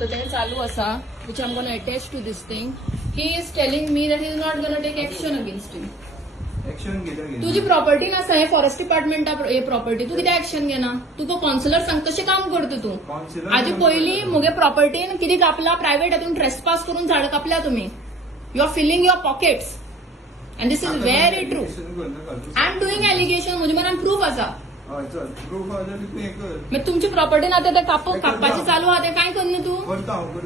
ते चालू असा, which I'm going to attach to this thing. He is telling me that he is not going to take action against him. Action घेता तुझी property नसा हे forest डिपार्टमेंटा हे property तू किती ऍक्शन घेना तुका काउन्सिलर सांग कशें काम करता तू Councillor आधी पयली मुगे प्रॉपर्टीन कितें कापला प्रायव्हेट हातून ट्रेसपास करून झाड कापल्या तुम्ही you are filling your pockets and this is very true I am doing allegation म्हजे मनान प्रूफ आसा मागीर तुमची प्रॉपर्टी आता ते कापपाची चालू आहा ते काय करना तू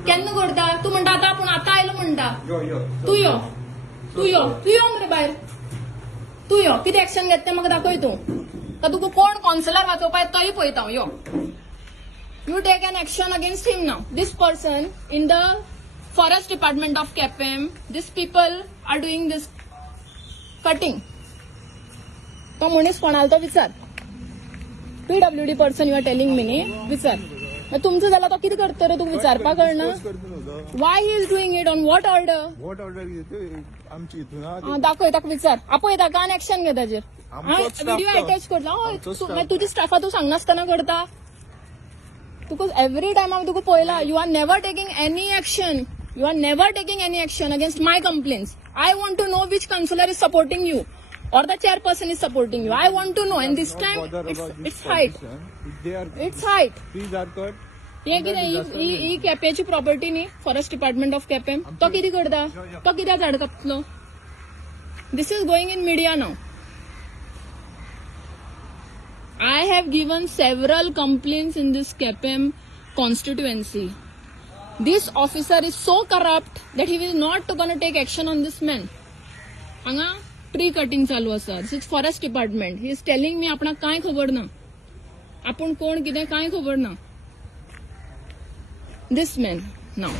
केन्ना करता तू म्हणटा आता आपूण आता आयलो म्हणटा तू यो तू यो तू यो मरे भायर तू यो किती ऍक्शन घेत ते म्हाका दाखय तू का तुका कोण काउन्सिलर वाचोवपाक तोय पळयता यो you take an action against him now this person in the forest department of Quepem this people are doing this cutting तो मनीस कोणाला तो विचार PWD person you are telling me न्ही विचार तुमचं झाला तो किती करतो रे तुका विचारपाक कळना Y he is doing it on what order आमची इथून दाखय ताका विचार आपय ताका आनी एक्शन घे ताजेर व्हिडिओ अटॅच करता हय तुजी स्टाफा तू सांगनासतना करता तुका एव्हरी टायम हांव तुका पळयला you are never taking any action you are never taking any action against my complaints I want to know which councillor is supporting you or the chairperson is supporting you. I want to know, and this time it's height. It's height. Trees are cut. हे कितें ही केपेची property न्ही forest department of Quepem तो कितें करता तो कित्याक झाड कापतलो this is going in media now I have given several complaints in this KPM constituency. This officer is so corrupt that he is not going to take action on this man. हांगा tree cutting चालू आसा this is forest department he is telling me आपणाक कांय खबर ना आपूण कोण कितें कांय खबर ना this man now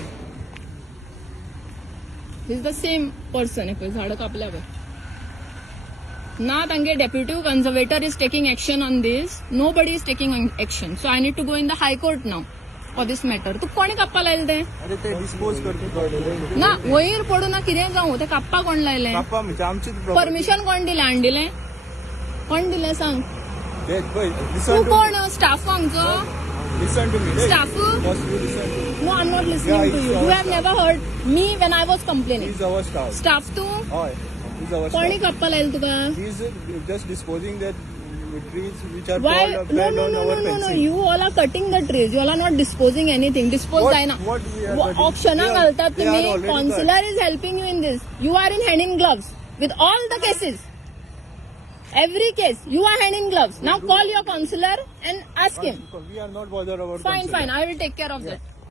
is the same person हे पळय झाड कापल्या पळय ना तांगे deputy conservator is taking action on this nobody is taking action so I need to go in the high court now for this matter तू कोणी कापपा लायले ते अरे ते डिस्पोज करते ना वयर पडू ना कितें जावं ते कापपा कोण लायले कापा म्हणजे आमचीच परमिशन कोण दिलें हांण दिलें कोण दिलें सांग लिसन तू टू कोण स्टाफ हांगचो listen to me staff listen no I am not listening to you have never heard me when I was complaining is our staff staff तू हय इज अवर कोणी कापपा लायले तुका is just disposing that trees which are Why? called bed on our fencing. You all are cutting the trees. You all are not disposing anything. Dispose जायना. What we are cutting? Auction घालतात They are तुम्ही. already Councillor is helping you in this. You are in hand in gloves with all the cases. Every case you are hand in gloves. Now call your councillor and ask him. We are not bothered about Fine, councillor. fine. I will take care of that.